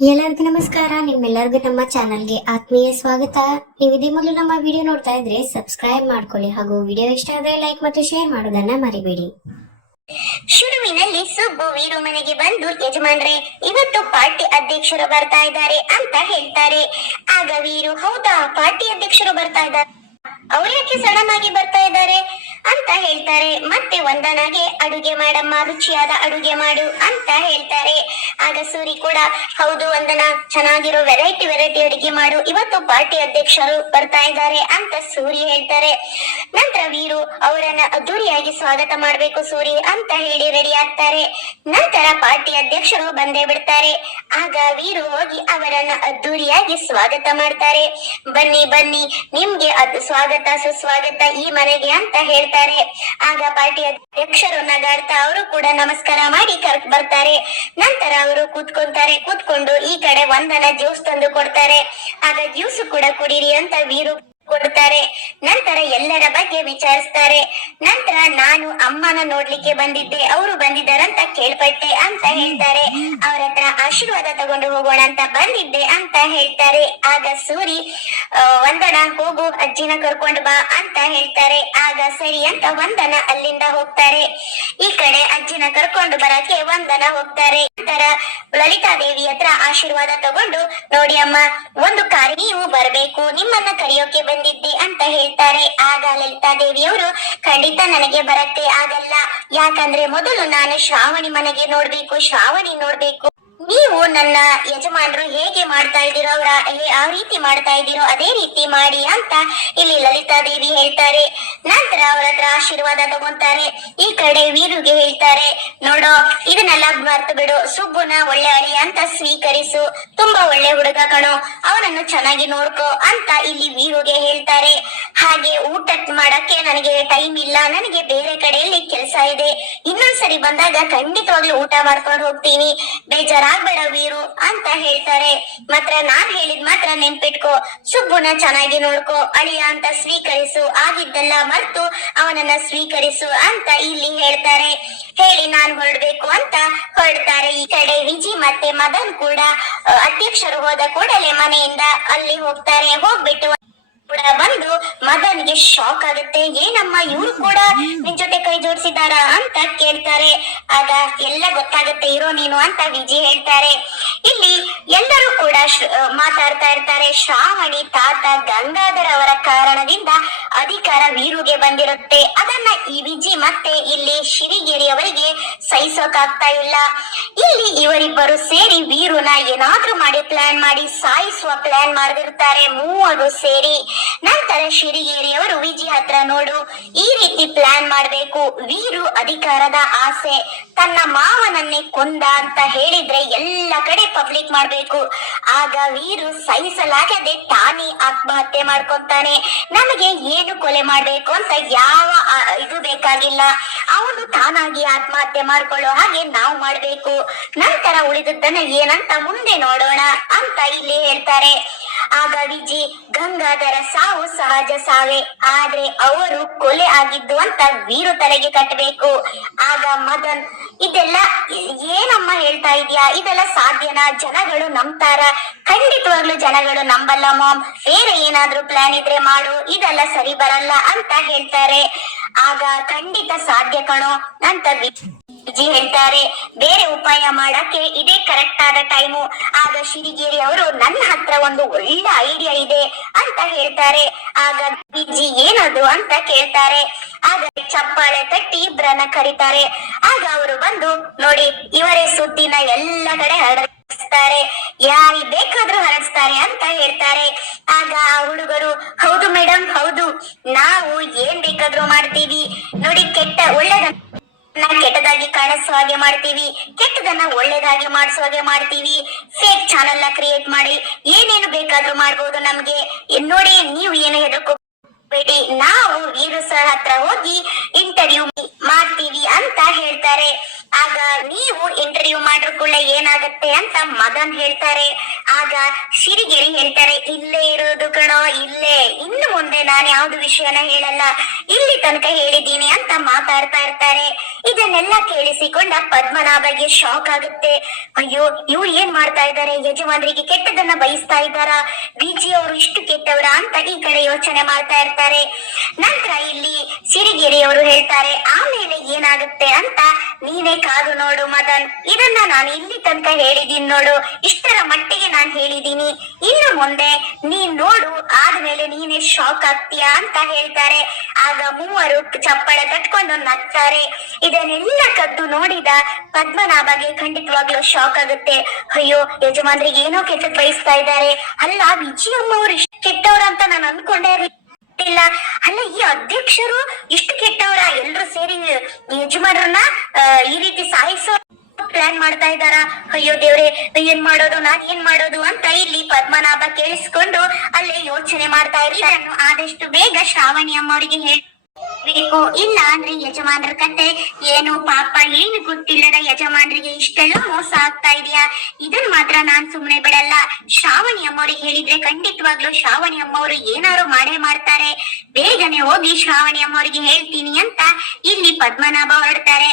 ಎಲ್ಲರಿಗೂ ನಮಸ್ಕಾರ. ನಿಮ್ಮೆಲ್ಲರಿಗೂ ನಮ್ಮ ಚಾನಲ್ಗೆ ಆತ್ಮೀಯ ಸ್ವಾಗತ. ನೀವು ಇದೇ ಮೊದಲು ನಮ್ಮ ವಿಡಿಯೋ ನೋಡ್ತಾ ಇದ್ರೆ ಸಬ್ಸ್ಕ್ರೈಬ್ ಮಾಡ್ಕೊಳ್ಳಿ ಹಾಗೂ ವಿಡಿಯೋ ಇಷ್ಟ ಆದ್ರೆ ಲೈಕ್ ಮತ್ತು ಶೇರ್ ಮಾಡೋದನ್ನ ಮರಿಬೇಡಿ. ಶುರುವಿನಲ್ಲಿ ಸುಬ್ಬು ವೀರು ಮನೆಗೆ ಬಂದು, ಯಜಮಾನ್ರೆ, ಇವತ್ತು ಪಾರ್ಟಿ ಅಧ್ಯಕ್ಷರು ಬರ್ತಾ ಇದ್ದಾರೆ ಅಂತ ಹೇಳ್ತಾರೆ. ಆಗ ವೀರು, ಹೌದಾ, ಪಾರ್ಟಿ ಅಧ್ಯಕ್ಷರು ಬರ್ತಾ ಇದ್ದಾರೆ. ಅವ್ರು ಯಾಕೆ ಸಡನ್ ಆಗಿ ಬರ್ತಾ ಇದ್ದಾರೆ? ಅಂತ ಹೇಳ್ತಾರೆ. ಮತ್ತೆ ವಂದನಾಗೆ, ಅಡುಗೆ ಮಾಡಮ್ಮ, ರುಚಿಯಾದ ಅಡುಗೆ ಮಾಡು ಅಂತ ಹೇಳ್ತಾರೆ. ಆಗ ಸೂರಿ ಕೂಡ, ಹೌದು ವಂದನಾ, ಚೆನ್ನಾಗಿರೋ ವೆರೈಟಿ ವೆರೈಟಿ ಅಡುಗೆ ಮಾಡು. ಇವತ್ತು ಪಾರ್ಟಿ ಅಧ್ಯಕ್ಷರು ಬರ್ತಾ ಇದ್ದಾರೆ ಅಂತ ಸೂರಿ ಹೇಳ್ತಾರೆ. ನಂತರ ವೀರು, ಅವರನ್ನ ಅದ್ದೂರಿಯಾಗಿ ಸ್ವಾಗತ ಮಾಡ್ಬೇಕು ಸೂರಿ ಅಂತ ಹೇಳಿ ರೆಡಿ ಆಗ್ತಾರೆ. ನಂತರ ಪಾರ್ಟಿ ಅಧ್ಯಕ್ಷರು ಬಂದೇ ಬಿಡ್ತಾರೆ. ಆಗ ವೀರು ಹೋಗಿ ಅವರನ್ನ ಅದ್ದೂರಿಯಾಗಿ ಸ್ವಾಗತ ಮಾಡ್ತಾರೆ. ಬನ್ನಿ ಬನ್ನಿ, ನಿಮ್ಗೆ ಅದು ಸ್ವಾಗತ, ಸುಸ್ವಾಗತ ಈ ಮನೆಗೆ ಅಂತ ಹೇಳ್ತಾರೆ. ಆಗ ಪಾರ್ಟಿ ಅಧ್ಯಕ್ಷರು ನಗಾಡ್ತಾ ಅವರು ಕೂಡ ನಮಸ್ಕಾರ ಮಾಡಿ ಕರ್ಕ್ ಬರ್ತಾರೆ. ನಂತರ ಅವರು ಕೂತ್ಕೊಂತಾರೆ. ಕೂತ್ಕೊಂಡು ಈ ಕಡೆ ಒಂದನ ಜ್ಯೂಸ್ ತಂದು ಕೊಡ್ತಾರೆ. ಆಗ ಜ್ಯೂಸ್ ಕೂಡ ಕುಡೀರಿ ಅಂತ ವೀರು ಕೊಡ್ತಾರೆ. ನಂತರ ಎಲ್ಲರ ಬಗ್ಗೆ ವಿಚಾರಿಸ್ತಾರೆ. ನಂತರ ನಾನು ಅಮ್ಮನ ನೋಡ್ಲಿಕ್ಕೆ ಬಂದಿದ್ದೆ. ಅವರು ಬಂದಿದ್ದಾರಂತ ಕೇಳ್ಪಟ್ಟೆ ಅಂತ ಹೇಳ್ತಾರೆ. ಅವ್ರ ಹತ್ರ ಆಶೀರ್ವಾದ ತಗೊಂಡು ಹೋಗೋಣ ಅಂತ ಬಂದಿದ್ದೆ ಅಂತ ಹೇಳ್ತಾರೆ. ಆಗ ಸೂರಿ ವಂದನ ಹೋಗು, ಅಜ್ಜಿನ ಕರ್ಕೊಂಡು ಬಾ ಅಂತ ಹೇಳ್ತಾರೆ. ಆಗ ಸರಿ ಅಂತ ವಂದನ ಅಲ್ಲಿಂದ ಹೋಗ್ತಾರೆ. ಈ ಕಡೆ ಅಜ್ಜಿನ ಕರ್ಕೊಂಡು ಬರಕ್ಕೆ ವಂದನ ಹೋಗ್ತಾರೆ. ನಂತರ ಲಲಿತಾ ದೇವಿ ಹತ್ರ ಆಶೀರ್ವಾದ ತಗೊಂಡು, ನೋಡಿ ಅಮ್ಮ, ಒಂದು ಕಾರ್ಯ, ನೀವು ಬರಬೇಕು. ನಿಮ್ಮನ್ನ ಕರೆಯೋಕೆ ಬಂದಿದ್ದೆ ಅಂತ ಹೇಳ್ತಾರೆ. ಆಗ ಲಲಿತಾ ದೇವಿಯವರು, ಖಂಡಿತ ನನಗೆ ಬರತ್ತೆ ಆಗಲ್ಲ ಯಾಕಂದ್ರೆ ಮೊದಲು ನಾನು ಶ್ರಾವಣಿ ಮನೆಗೆ ನೋಡ್ಬೇಕು, ಶ್ರಾವಣಿ ನೋಡ್ಬೇಕು. ನೀವು ನನ್ನ ಯಜಮಾನರು ಹೇಗೆ ಮಾಡ್ತಾ ಇದ್ದೀರೋ ಯಾವ ರೀತಿ ಮಾಡ್ತಾ ಇದ್ದೀರೋ ಅದೇ ರೀತಿ ಮಾಡಿ ಅಂತ ಇಲ್ಲಿ ಲಲಿತಾ ದೇವಿ ಹೇಳ್ತಾರೆ. ನಂತರ ಅವರ ಹತ್ರ ಆಶೀರ್ವಾದ ತಗೊಂತಾರೆ. ಈ ಕಡೆ ವೀರುಗೆ ಹೇಳ್ತಾರೆ, ನೋಡೋ, ಇದನ್ನೆಲ್ಲ ಮರ್ತು ಬಿಡು, ಸುಬ್ಬುನ ಒಳ್ಳೆ ಅಳಿ ಅಂತ ಸ್ವೀಕರಿಸು. ತುಂಬಾ ಒಳ್ಳೆ ಹುಡುಗ ಕಣೋ, ಅವನನ್ನು ಚೆನ್ನಾಗಿ ನೋಡ್ಕೋ ಅಂತ ಇಲ್ಲಿ ವೀರುಗೆ ಹೇಳ್ತಾರೆ. ಹಾಗೆ ಊಟ ಮಾಡಕ್ಕೆ ನನಗೆ ಟೈಮ್ ಇಲ್ಲ, ನನಗೆ ಬೇರೆ ಕಡೆಯಲ್ಲಿ ಕೆಲಸ ಇದೆ. ಇನ್ನೊಂದ್ಸರಿ ಬಂದಾಗ ಖಂಡಿತವಾಗ್ಲೂ ಊಟ ಮಾಡ್ಕೊಂಡು ಹೋಗ್ತೀನಿ. ಬೇಜಾರಾಗ್ಬೇಡ ವೀರು ಅಂತ ಹೇಳ್ತಾರೆ. ಮಾತ್ರ ನಾನ್ ಹೇಳಿದ್ ಮಾತ್ರ ನೆನ್ಪಿಟ್ಕೋ. ಸುಬ್ಬುನ ಚೆನ್ನಾಗಿ ನೋಡ್ಕೋ. ಅಳಿಯ ಅಂತ ಸ್ವೀಕರಿಸು. ಆಗಿದ್ದೆಲ್ಲ ಮರ್ತು ಅವನನ್ನ ಸ್ವೀಕರಿಸು ಅಂತ ಇಲ್ಲಿ ಹೇಳ್ತಾರೆ. ಹೇಳಿ ನಾನ್ ಹೊರಡ್ಬೇಕು ಅಂತ ಹೊರಡ್ತಾರೆ ಈ ಕಡೆ ವಿಜಿ ಮತ್ತೆ ಮದನ್ ಕೂಡ. ಅಧ್ಯಕ್ಷರು ಹೋದ ಕೂಡಲೇ ಮನೆಯಿಂದ ಅಲ್ಲಿ ಹೋಗ್ತಾರೆ. ಹೋಗ್ಬಿಟ್ಟು ಕೂಡ ಬಂದು ಮದನ್ಗೆ ಶಾಕ್ ಆಗುತ್ತೆ. ಏನಮ್ಮ ಇವ್ರು ಕೂಡ ನಿನ್ ಜೊತೆ ಕೈ ಜೋಡಿಸಿದಾರ ಅಂತ ಕೇಳ್ತಾರೆ. ಆಗ ಎಲ್ಲ ಗೊತ್ತಾಗುತ್ತೆ, ಇರೋ ನೀನು ಅಂತ ವಿಜಿ ಹೇಳ್ತಾರೆ. ಇಲ್ಲಿ ಎಲ್ಲರೂ ಕೂಡ ಶ್ರ- ಆ, ಮಾತಾಡ್ತಾ ಇರ್ತಾರೆ. ಶ್ರಾವಣಿ ತಾತ ಗಂಗಾಧರ್ ಅವರ ಕಾರಣದಿಂದ ಅಧಿಕಾರ ವೀರುಗೆ ಬಂದಿರುತ್ತೆ. ಅದನ್ನ ಈ ವಿಜಿ ಮತ್ತೆ ಇಲ್ಲಿ ಶಿರಿಗೇರಿ ಅವರಿಗೆ ಸಹಿಸೋಕಾಗ್ತಾ ಇಲ್ಲ. ಇಲ್ಲಿ ಇವರಿಬ್ಬರು ಸೇರಿ ವೀರುನ ಏನಾದ್ರೂ ಮಾಡಿ ಪ್ಲಾನ್ ಮಾಡಿ ಸಾಯಿಸುವ ಪ್ಲಾನ್ ಮಾಡಿರ್ತಾರೆ ಮೂವರು ಸೇರಿ. ನಂತರ ಶಿರಿಗೇರಿಯವರು ವಿಜಿ ಹತ್ರ ನೋಡು, ಈ ರೀತಿ ಪ್ಲಾನ್ ಮಾಡಬೇಕು. ವೀರು ಅಧಿಕಾರದ ಆಸೆ. ತನ್ನ ಮಾವನನ್ನೇ ಕೊಂದ ಅಂತ ಹೇಳಿದ್ರೆ ಎಲ್ಲ ಕಡೆ ಪಬ್ಲಿಕ್ ಮಾಡ್ಬೇಕು. ಆಗ ವೀರು ಸಹಿಸಲಾಗದೆ ತಾನೇ ಆತ್ಮಹತ್ಯೆ ಮಾಡ್ಕೊಂತಾನೆ. ನಮಗೆ ಏನು ಕೊಲೆ ಮಾಡ್ಬೇಕು ಅಂತ ಯಾವ ಇದು ಬೇಕಾಗಿಲ್ಲ. ಅವನು ತಾನಾಗಿ ಆತ್ಮಹತ್ಯೆ ಮಾಡ್ಕೊಳ್ಳೋ ಹಾಗೆ ನಾವು ಮಾಡ್ಬೇಕು. ನಂತರ ಉಳಿದದ್ದನ್ನ ಏನಂತ ಮುಂದೆ ನೋಡೋಣ ಅಂತ ಇಲ್ಲಿ ಹೇಳ್ತಾರೆ. ಆಗ ವಿಜಿ ಗಂಗಾಧರ ಸಾವು ಸಹಜ ಸಾವೇ. ಆದ್ರೆ ಅವರು ಕೊಲೆ ಆಗಿದ್ದು ಅಂತ ವೀರು ತಲೆಗೆ ಕಟ್ಟಬೇಕು. ಆಗ ಮದನ್, ಇದೆಲ್ಲ ಏನಮ್ಮ ಹೇಳ್ತಾ ಇದೀಯಾ? ಇದೆಲ್ಲ ಸಾಧ್ಯನಾ? ಜನಗಳು ನಂಬ್ತಾರ? ಖಂಡಿತವಾಗ್ಲೂ ಜನಗಳು ನಂಬಲ್ಲ, ಮಾಮ್. ಬೇರೆ ಏನಾದ್ರೂ ಪ್ಲಾನ್ ಇದ್ರೆ ಮಾಡು. ಇದೆಲ್ಲ ಸರಿ ಬರಲ್ಲ ಅಂತ ಹೇಳ್ತಾರೆ. ಆಗ ಖಂಡಿತ ಸಾಧ್ಯ ಕಣೋ ಅಂತ ವಿಜಿ ಹೇಳ್ತಾರೆ, ಬೇರೆ ಉಪಾಯ ಮಾಡಕ್ಕೆ ಇದೇ ಕರೆಕ್ಟ್ ಆದ ಟೈಮು ಆಗ ಶಿರಿಗೇರಿ ಅವರು, ನನ್ನ ಹತ್ರ ಒಂದು ಒಳ್ಳೆ ಐಡಿಯಾ ಇದೆ ಅಂತ ಹೇಳ್ತಾರೆ. ಆಗ ವಿಜಿ ಏನದು? ಅಂತ ಕೇಳ್ತಾರೆ. ಆಗ ಚಪ್ಪಾಳೆ ತಟ್ಟಿ ಇಬ್ರನ್ನ ಕರೀತಾರೆ. ಆಗ ಅವರು ಬಂದು, ನೋಡಿ, ಇವರೇ ಸುದ್ದಿನ ಎಲ್ಲ ಕಡೆ ಹರಡಿಸ್ತಾರೆ. ಯಾರಿ ಬೇಕಾದ್ರೂ ಹರಡಿಸ್ತಾರೆ ಅಂತ ಹೇಳ್ತಾರೆ. ಆಗ ಆ ಹುಡುಗರು, ಹೌದು ಮೇಡಮ್ ಹೌದು. ನಾವು ಏನ್ ಬೇಕಾದ್ರೂ ಮಾಡ್ತೀವಿ. ನೋಡಿ, ಕೆಟ್ಟ ಒಳ್ಳೆದ ಕೆಟ್ಟದಾಗಿ ಕಾಣಿಸೋ ಹಾಗೆ ಮಾಡ್ತೀವಿ, ಕೆಟ್ಟದನ್ನ ಒಳ್ಳೇದಾಗಿ ಮಾಡಿಸೋ ಹಾಗೆ ಮಾಡ್ತೀವಿ. ಫೇಕ್ ಚಾನೆಲ್ನ ಕ್ರಿಯೇಟ್ ಮಾಡಿ, ಏನೇನು ಬೇಕಾದ್ರೂ ಮಾಡ್ಬೋದು ನಮ್ಗೆ. ನೋಡಿ ನೀವು ಏನು ಹೆದರ್ಕೋಬೇಡಿ, ನಾವು ವೀರು ಸರ್ ಹತ್ರ ಹೋಗಿ ಇಂಟರ್ವ್ಯೂ ಮಾಡ್ತೀವಿ ಅಂತ ಹೇಳ್ತಾರೆ. ಆಗ ನೀವು ಇಂಟರ್ವ್ಯೂ ಮಾಡ್ರ ಕೂಡ ಏನಾಗತ್ತೆ ಅಂತ ಮದನ್ ಹೇಳ್ತಾರೆ. ಆಗ ಸಿರಿಗೆರಿ ಹೇಳ್ತಾರೆ, ಇಲ್ಲೇ ಇರೋದು ಕಣೋ, ಇಲ್ಲೇ. ಇನ್ನು ಮುಂದೆ ನಾನು ಯಾವ್ದು ವಿಷಯನ ಹೇಳಲ್ಲ. ಇಲ್ಲಿ ತನಕ ಹೇಳಿದ್ದೀನಿ ಅಂತ ಮಾತಾಡ್ತಾ ಇರ್ತಾರೆ. ಇದನ್ನೆಲ್ಲ ಕೇಳಿಸಿಕೊಂಡ ಪದ್ಮನಾಭಗೆ ಶಾಕ್ ಆಗುತ್ತೆ. ಅಯ್ಯೋ ಇವ್ರು ಏನ್ ಮಾಡ್ತಾ ಇದ್ದಾರೆ? ಯಜಮಾನರಿಗೆ ಕೆಟ್ಟದನ್ನ ಬಯಸ್ತಾ ಇದ್ದಾರಾ? ಬಿಜಿ ಅವರು ಇಷ್ಟು ಕೆಟ್ಟವರ ಅಂತ ಈ ಕಡೆ ಯೋಚನೆ ಮಾಡ್ತಾ ಇರ್ತಾರೆ. ನಂತರ ಇಲ್ಲಿ ಸಿರಿಗೆರೆಯವರು ಹೇಳ್ತಾರೆ ಆಮೇಲೆ ಏನಾಗುತ್ತೆ ಅಂತ ನೀನೇ ಕಾದು ನೋಡು ಮದನ್. ಇದನ್ನ ನಾನು ಇಲ್ಲಿ ತನಕ ಹೇಳಿದೀನಿ ನೋಡು. ಇಷ್ಟರ ಮಟ್ಟಿಗೆ ನಾನು ಹೇಳಿದೀನಿ. ಇನ್ನು ಮುಂದೆ ನೀನ್ ನೋಡು, ಆದ್ಮೇಲೆ ನೀನೇ ಶಾಕ್ ಆಗ್ತೀಯಾ ಅಂತ ಹೇಳ್ತಾರೆ. ಆಗ ಮೂವರು ಚಪ್ಪಳ ತಟ್ಕೊಂಡು ನಗ್ತಾರೆ. ಇದನ್ನೆಲ್ಲ ಕದ್ದು ನೋಡಿದ ಪದ್ಮನಾಭಗೆ ಖಂಡಿತವಾಗ್ಲೂ ಶಾಕ್ ಆಗುತ್ತೆ. ಅಯ್ಯೋ, ಯಜಮಾನ್ರಿಗೆ ಏನೋ ಕೆಟ್ಟ ಬಯಸ್ತಾ ಇದ್ದಾರೆ. ಅಲ್ಲ, ವಿಜಯಮ್ಮ ಅವ್ರು ಇಷ್ಟು ಕೆಟ್ಟವ್ರ ಅಂತ ನಾನು ಅನ್ಕೊಂಡೆ ಅಲ್ಲ, ಈ ಅಧ್ಯಕ್ಷರು ಇಷ್ಟು ಕೆಟ್ಟವರ? ಎಲ್ರು ಸೇರಿ ಯಜಮಾನರನ್ನ ಈ ರೀತಿ ಸಾಯಿಸೋ ಪ್ಲಾನ್ ಮಾಡ್ತಾ ಇದಾರ ಅಯ್ಯೋ ದೇವ್ರೆ, ಏನ್ ಮಾಡೋದು? ನಾನ್ ಏನ್ ಮಾಡೋದು ಅಂತ ಇಲ್ಲಿ ಪದ್ಮನಾಭ ಕೇಳಿಸ್ಕೊಂಡು ಅಲ್ಲೇ ಯೋಚನೆ ಮಾಡ್ತಾ ಇದನ್ನು ಆದಷ್ಟು ಬೇಗ ಶ್ರಾವಣಿ ಅಮ್ಮವರಿಗೆ ಹೇಳ್ಬೇಕು. ಇಲ್ಲ ಅಂದ್ರೆ ಯಜಮಾನ್ರ ಕತೆ ಏನು ಪಾಪ ಏನು ಗೊತ್ತಿಲ್ಲದ ಯಜಮಾನ್ರಿಗೆ ಇಷ್ಟೆಲ್ಲ ಮೋಸ ಆಗ್ತಾ ಇದೆಯಾ? ಇದನ್ ಮಾತ್ರ ನಾನ್ ಸುಮ್ನೆ ಬಿಡಲ್ಲ. ಶ್ರಾವಣಿ ಅಮ್ಮವ್ರಿಗೆ ಹೇಳಿದ್ರೆ ಖಂಡಿತವಾಗ್ಲೂ ಶ್ರಾವಣಿ ಅಮ್ಮವ್ರು ಏನಾರು ಮಾಡೇ ಮಾಡ್ತಾರೆ. ಬೇಗನೆ ಹೋಗಿ ಶ್ರಾವಣಿ ಅಮ್ಮವ್ರಿಗೆ ಹೇಳ್ತೀನಿ ಅಂತ ಇಲ್ಲಿ ಪದ್ಮನಾಭ ಹೊರಡ್ತಾರೆ.